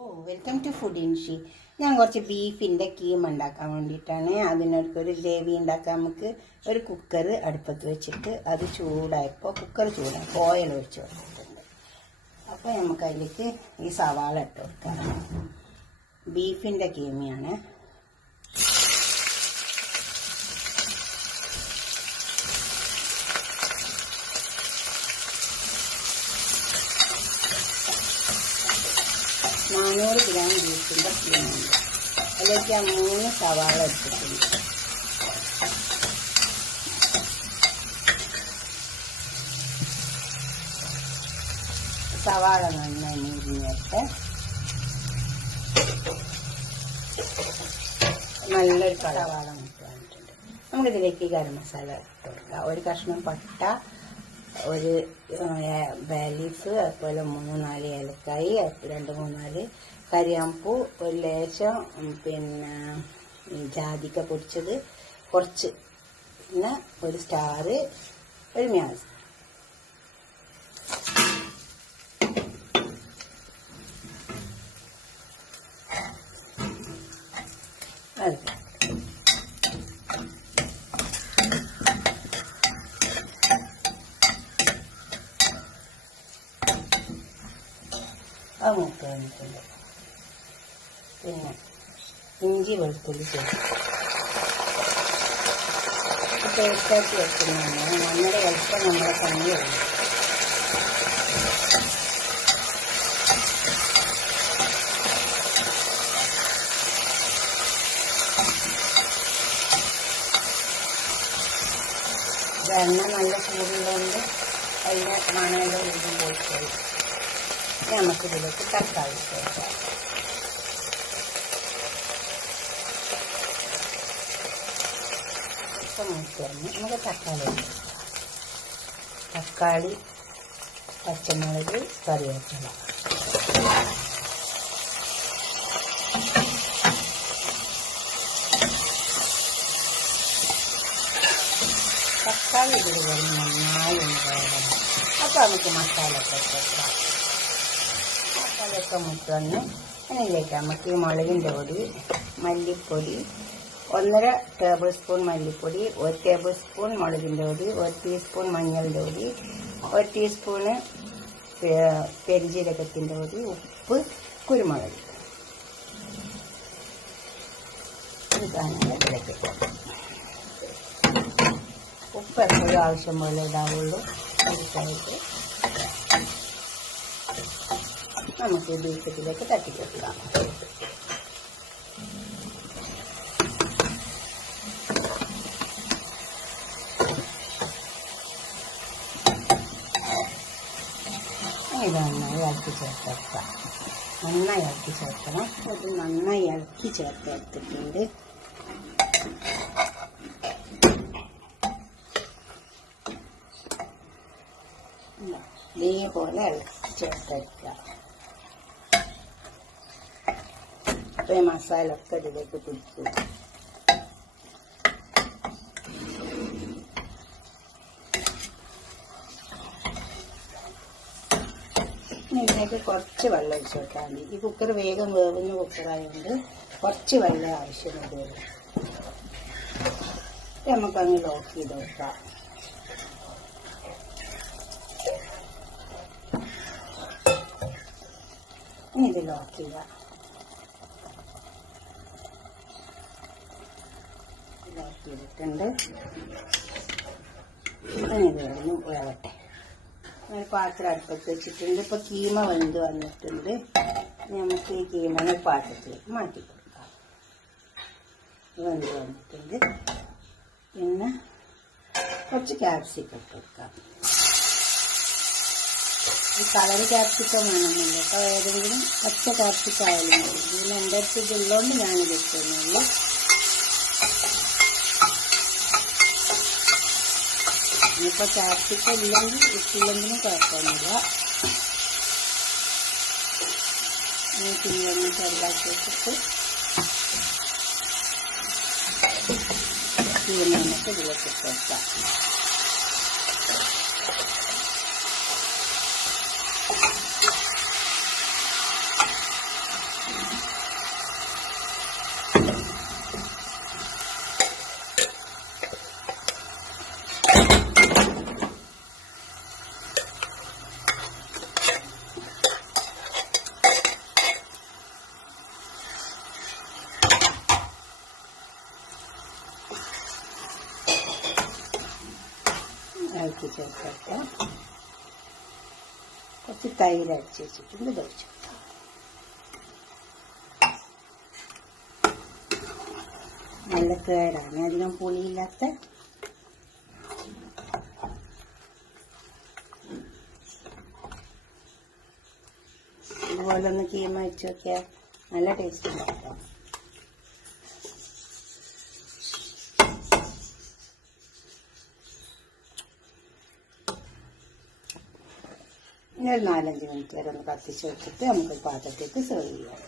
Welcome to food ഇൻഷി. ഞാൻ കുറച്ച് ബീഫിൻ്റെ കീമ ഉണ്ടാക്കാൻ വേണ്ടിയിട്ടാണ്. അതിനൊരു ഗ്രേവി ഉണ്ടാക്കാൻ നമുക്ക് ഒരു കുക്കർ അടുപ്പത്ത് വെച്ചിട്ട് അത് ചൂടായപ്പോൾ ഓയിൽ ഒഴിച്ച് കൊടുത്തിട്ടുണ്ട്. അപ്പോൾ നമുക്ക് അതിലേക്ക് ഈ സവാള ഇട്ട് കൊടുക്കാം. ബീഫിൻ്റെ കീമയാണ്. നാനൂറ് ഗ്രാം ബീഫിൻ്റെ കീമുണ്ട്. അതിലേക്ക് 3 സവാള എടുത്തിട്ടുണ്ട്. സവാള നന്നായി മുരിഞ്ഞിട്ട് നല്ലൊരു സവാള മുട്ട് വന്നിട്ടുണ്ട്. നമുക്കിതിലേക്ക് ഗരം മസാല ഇട്ട് കൊടുക്കാം. ഒരു കഷ്ണം പട്ട, ഒരു ബേ ലീഫ്, അതുപോലെ 3-4 ഏലക്കായി, 2-3 കരിയാമ്പൂ, ഒരു ലേശം ജാതിക്ക പൊടിച്ചത് കുറച്ച്, പിന്നെ ഒരു സ്റ്റാർ, ഒരു മ്യാസ്. അത് മൂത്ത് വന്നിട്ടുണ്ട്. പിന്നെ ഇഞ്ചി വെളുത്തുള്ളി പേസ്റ്റാക്കി വെക്കുന്നതാണ്. നമ്മുടെ എളുപ്പം നമ്മുടെ പണിയാണ്. എണ്ണ നല്ല ചൂടുള്ളതുകൊണ്ട് അതിൻ്റെ മണമെല്ലാം ഒഴുകി പോയിക്കോളൂ. നമുക്കിതിലേക്ക് തക്കാളി ചേർക്കാം. ഇപ്പം നമുക്ക് തക്കാളി, പച്ചമുളക്, കറിവേപ്പില. തക്കാളി ഇതിൽ നന്നായി ഉണ്ടാകണം. അപ്പോൾ നമുക്ക് മസാല ഒക്കെ ചേർക്കാം. മസാലയൊക്കെ മുട്ടുവന്ന് അതിലേക്ക് നമുക്ക് മുളകിൻ്റെ പൊടി, മല്ലിപ്പൊടി, 1.5 ടേബിൾ സ്പൂൺ മല്ലിപ്പൊടി, 1 ടേബിൾ സ്പൂൺ മുളകിൻ്റെ പൊടി, 1 ടീസ്പൂൺ മഞ്ഞളുടെ പൊടി, 1 ടീസ്പൂണ് പെരുംജീരകത്തിൻ്റെ പൊടി, ഉപ്പ്, കുരുമുളക്. ഇതാണ് ഇതിലേക്ക്. ഉപ്പ് എപ്പോഴും ആവശ്യം പോലെ ഇടാവുള്ളൂ. അടുത്തായിട്ട് നമുക്ക് ബീഫിലേക്ക് തട്ടിക്കൊടുക്കാം. ഇത് നന്നായി ഇളക്കി ചേർത്തെടുക്കാം. നന്നായി ഇളക്കി ചേർക്കണം. ഇത് നന്നായി ഇളക്കി ചേർത്തെടുത്തിട്ടുണ്ട്. ഇതേപോലെ ഇളക്കി ചേർത്തെടുക്കുക. അപ്പോൾ ഈ മസാല ഒക്കെ ഇതിലേക്ക് പിടിക്കും. ഇതിലേക്ക് കുറച്ച് വെള്ളം ഒഴിച്ച് കൊടുത്താൽ മതി. ഈ കുക്കർ വേഗം വേവുന്ന കുക്കറായതുകൊണ്ട് കുറച്ച് വെള്ളം ആവശ്യമുണ്ട്. നമുക്കങ്ങ് ലോക്ക് ചെയ്ത് വെക്കാം. ഇനി ഇത് ലോക്ക് ചെയ്യുക. ലോക്ക് ചെയ്തിട്ടുണ്ട്. ഇനി ഇത് കഴിഞ്ഞ് വേവട്ടെ. ഒരു പാത്രം അടുപ്പത്ത് വെച്ചിട്ടുണ്ട്. ഇപ്പോൾ കീമ വെന്ത് വന്നിട്ടുണ്ട്. നമുക്ക് ഈ കീമനെ പാത്രത്തിലേക്ക് മാറ്റി കൊടുക്കാം. വെന്ത് വന്നിട്ടുണ്ട്. പിന്നെ കുറച്ച് ക്യാപ്സിക്കം ഇട്ട് കൊടുക്കാം. ഈ കളർ ക്യാപ്സിക്കം വേണമെന്നില്ല കേട്ടോ. ഏതെങ്കിലും പച്ച ക്യാപ്സിക്കം ആയാലും മതി. ഇതിന് എൻ്റെ അടുത്ത് ഇതുള്ളതുകൊണ്ട് ഞാനിത് ഇട്ടുന്നുള്ളൂ. ഇനിയിപ്പോൾ ക്യാപ്സിക്കം ഇട്ടില്ലെങ്കിലും കുഴപ്പമൊന്നുമില്ല. പിന്നെ ചെറുതാക്കി വെച്ചിട്ട് നമുക്ക് ഇതിലേക്ക് ഇട്ട് വെക്കാം. ചേർക്കട്ടെ. കുറച്ച് തൈര് അടിച്ച് വെച്ചിട്ടുണ്ട്, ഇത് ഒഴിച്ചു. നല്ല കേടാണ്, അധികം പുളിയില്ലാത്ത. ഇതുപോലെ ഒന്ന് കീമ വെച്ച് നോക്കിയാൽ നല്ല ടേസ്റ്റ് ഉണ്ടാക്കാം. ഇനി ഒരു 4-5 മിനിറ്റ് വരെ ഒന്ന് കത്തിച്ച് വെച്ചിട്ട് നമുക്കൊരു പാത്രത്തേക്ക് സെർവ് ചെയ്യാം.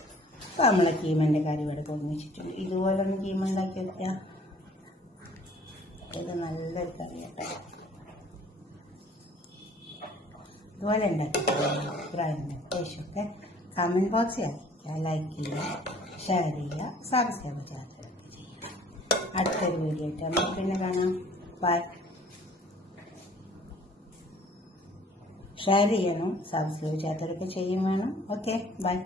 അപ്പോൾ നമ്മളെ കീമൻ്റെ കറി ഇവിടെ കൊണ്ടു വെച്ചിട്ടുണ്ട്. ഇതുപോലെ ഒന്ന് കീമ ഉണ്ടാക്കി വെക്കാം. ഇത് നല്ലൊരു കറി കേട്ടോ. ഇതുപോലെ ഉണ്ടാക്കിയിട്ട് അഭിപ്രായത്തിൻ്റെ ശേഷമൊക്കെ കമൻറ്റ് ബോക്സിൽ അറിയിക്കുക. ലൈക്ക് ചെയ്യുക, ഷെയർ ചെയ്യുക, സബ്സ്ക്രൈബ് ചെയ്യാത്ത അടുത്തൊരു വീഡിയോ ആയിട്ട് നമുക്ക് പിന്നെ കാണാം. ബൈ. ഷെയർ ചെയ്യണം, സബ്സ്ക്രൈബ് ചെയ്യാത്തവരൊക്കെ ചെയ്യും വേണം. Okay, by.